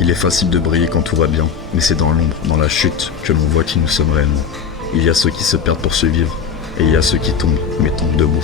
Il est facile de briller quand tout va bien, mais c'est dans l'ombre, dans la chute, que l'on voit qui nous sommes réellement. Il y a ceux qui se perdent pour se vivre, et il y a ceux qui tombent, mais tombent debout.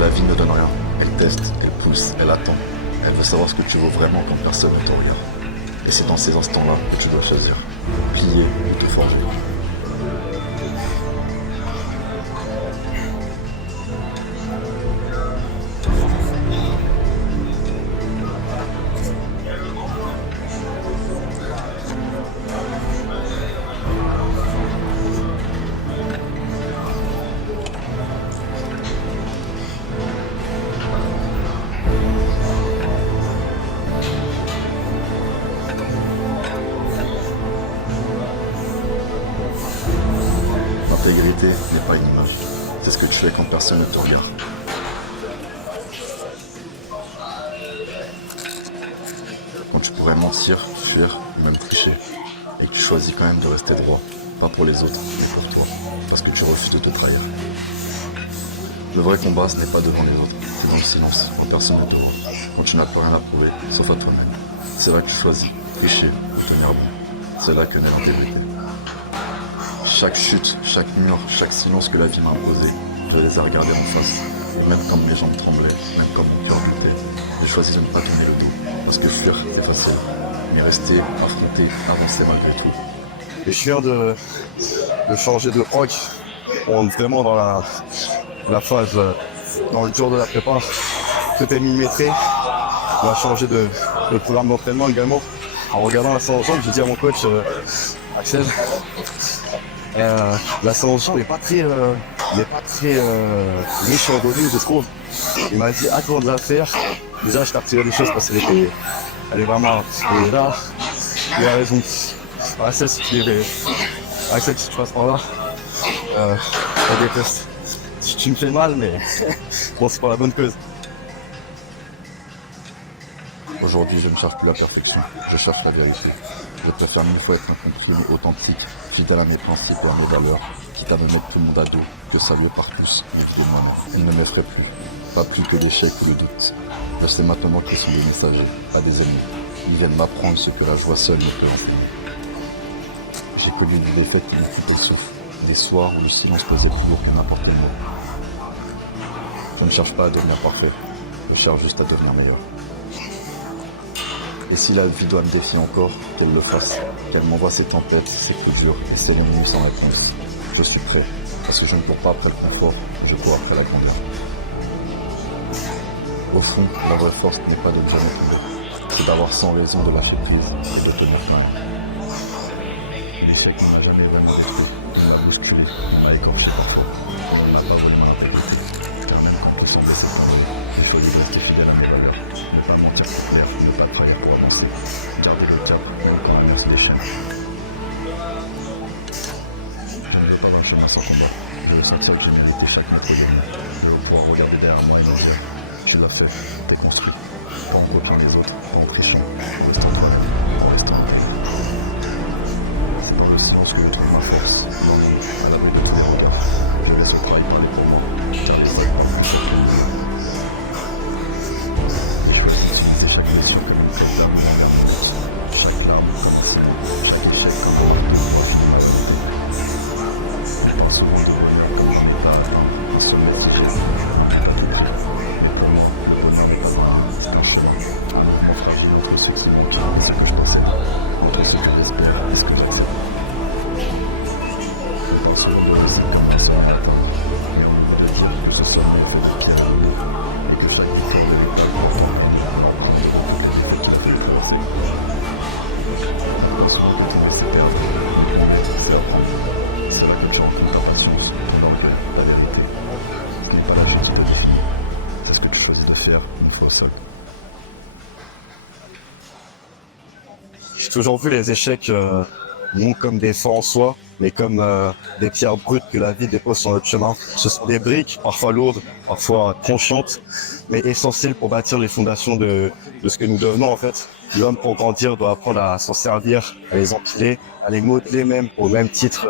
La vie ne donne rien. Elle teste, elle pousse, elle attend. Elle veut savoir ce que tu vaux vraiment quand personne ne te regarde. Et c'est dans ces instants-là que tu dois choisir. Plier ou te forger. L'intégrité n'est pas une image. C'est ce que tu fais quand personne ne te regarde. Quand tu pourrais mentir, fuir, ou même tricher. Et que tu choisis quand même de rester droit. Pas pour les autres, mais pour toi. Parce que tu refuses de te trahir. Le vrai combat, ce n'est pas devant les autres. C'est dans le silence, quand personne ne te voit. Quand tu n'as plus rien à prouver, sauf à toi-même. C'est là que tu choisis, tricher ou tenir bon. C'est là que naît l'intégrité. Chaque chute, chaque mur, chaque silence que la vie m'a imposé, je les ai regardés en face. Et même quand mes jambes tremblaient, même quand mon cœur butait, j'ai choisi de ne pas tourner le dos. Parce que fuir, c'est facile. Mais rester, affronter, avancer malgré tout. Et je viens de changer de rock. On est vraiment dans la phase, dans le tour de la prépa. Tout est millimétré. On va changer de programme d'entraînement également. En regardant la séance de jambes, j'ai dit à mon coach, Axel, la séance de jambes n'est pas très riche en volume, je trouve. Il m'a dit, attends de la faire. Déjà, je t'ai retiré des choses parce qu'elle elle est vraiment, et là, il a raison. Axel, si tu passes par là, je déteste. Tu me fais mal, mais bon, c'est pour la bonne cause. Aujourd'hui, je ne cherche plus la perfection, je cherche la vérité. Je préfère mille fois être incompris mais authentique, fidèle à mes principes et à mes valeurs, quitte à me mettre tout le monde à dos, que salué par tous, mais vide de moi-même. Il ne m'effraie plus, pas plus que l'échec ou le doute. Je sais maintenant qu'ils sont des messagers, pas des ennemis. Ils viennent m'apprendre ce que la joie seule ne peut enseigner. J'ai connu des défaites qui m'ont coupé le souffle, des soirs où le silence pesait plus lourd que n'importe quel mot. Je ne cherche pas à devenir parfait, je cherche juste à devenir meilleur. Et si la vie doit me défier encore, qu'elle le fasse, qu'elle m'envoie ses tempêtes, ses coups durs et ses longues nuits sans réponse. Je suis prêt, parce que je ne cours pas après le confort, je cours après la grandeur. Au fond, la vraie force n'est pas de ne jamais tomber, c'est d'avoir sans raison de lâcher prise et de tenir fin. L'échec ne m'a jamais vraiment détruit, il m'a bousculé, il m'a écorché parfois, il ne m'a pas volé ma intégrité. Car même quand tout semblait s'effondrer, j'ai choisi de rester fidèle à mes valeurs, ne pas mentir pour plaire, ne pas trahir pour avancer, garder le cap, et encore annoncer les chaînes. Je ne veux pas avoir le chemin sans combat, je veux sentir que j'ai mérité chaque mètre de vie, je veux pouvoir regarder derrière moi et me dire, tu l'as fait, t'es construit, pas en copiant les autres, pas en trichant, en restant toi-même, en restant vrai. C'est par le silence que je trouve ma force, non, à l'abri de tous les regards, je laisse le travail parler pour moi, car le savoir, je vais optimiser chaque blessure que l'on crée. effectivement pire que ce que je pensais. Entre ce que j'espère et ce que j'accepte. Je pense souvent de laisser comme un seul matin. Et on va le dire que ce soit mieux fait de pierre. Et que chaque effort de l'état pour faire qu'il faut influencer. Je pense souvent que tout cette terre, c'est là que j'en fais la patience, donc la vérité. Ce n'est pas la chute de fille, c'est ce que tu choisis de faire une fois au sol. J'ai toujours vu les échecs non comme des fins en soi, mais comme des pierres brutes que la vie dépose sur notre chemin. Ce sont des briques, parfois lourdes, parfois tranchantes, mais essentielles pour bâtir les fondations de ce que nous devenons en fait. L'homme, pour grandir, doit apprendre à s'en servir, à les empiler, à les modeler même au même titre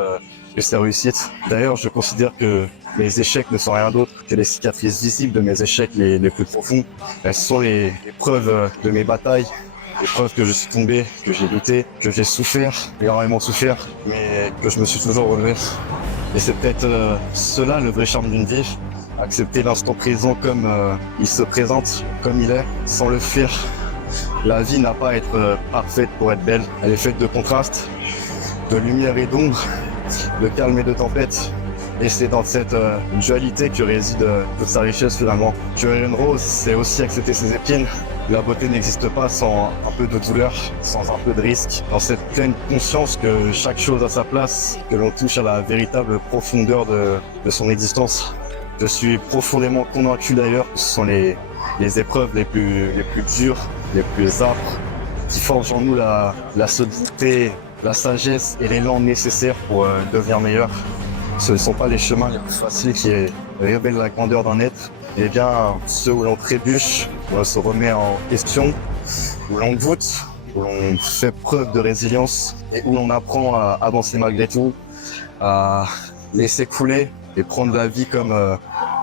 que ses réussites. D'ailleurs, je considère que mes échecs ne sont rien d'autre que les cicatrices visibles de mes échecs les plus profonds. Elles sont les preuves de mes batailles, les preuves que je suis tombé, que j'ai lutté, que j'ai souffert, énormément souffert, mais que je me suis toujours relevé. Et c'est peut-être cela le vrai charme d'une vie, accepter l'instant présent comme il se présente, comme il est, sans le fuir. La vie n'a pas à être parfaite pour être belle, elle est faite de contrastes, de lumière et d'ombre, de calme et de tempête. Et c'est dans cette dualité que réside toute sa richesse finalement. Cueillir une rose, c'est aussi accepter ses épines. La beauté n'existe pas sans un peu de douleur, sans un peu de risque. Dans cette pleine conscience que chaque chose a sa place, que l'on touche à la véritable profondeur de son existence. Je suis profondément convaincu d'ailleurs que ce sont les épreuves les plus dures, les plus âpres, qui forgent en nous la solidité, la sagesse et l'élan nécessaires pour devenir meilleur. Ce ne sont pas les chemins les plus faciles qui révèlent la grandeur d'un être, et bien ceux où l'on trébuche, où l'on se remet en question, où l'on doute, où l'on fait preuve de résilience et où l'on apprend à avancer malgré tout, à laisser couler et prendre la vie comme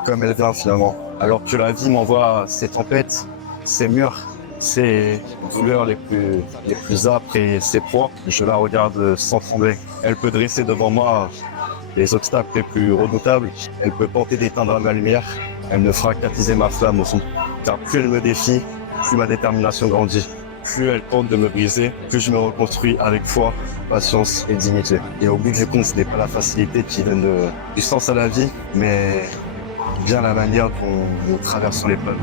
elle vient finalement. Alors que la vie m'envoie ces tempêtes, ces murs, ces douleurs les plus âpres et ces proies, je la regarde sans trembler. Elle peut dresser devant moi les obstacles les plus redoutables, elle peut tenter d'éteindre ma lumière, elle ne fera qu'attiser ma flamme au fond. Car plus elle me défie, plus ma détermination grandit. Plus elle tente de me briser, plus je me reconstruis avec foi, patience et dignité. Et au bout du compte, ce n'est pas la facilité qui donne du sens à la vie, mais bien la manière dont nous traversons l'épreuve.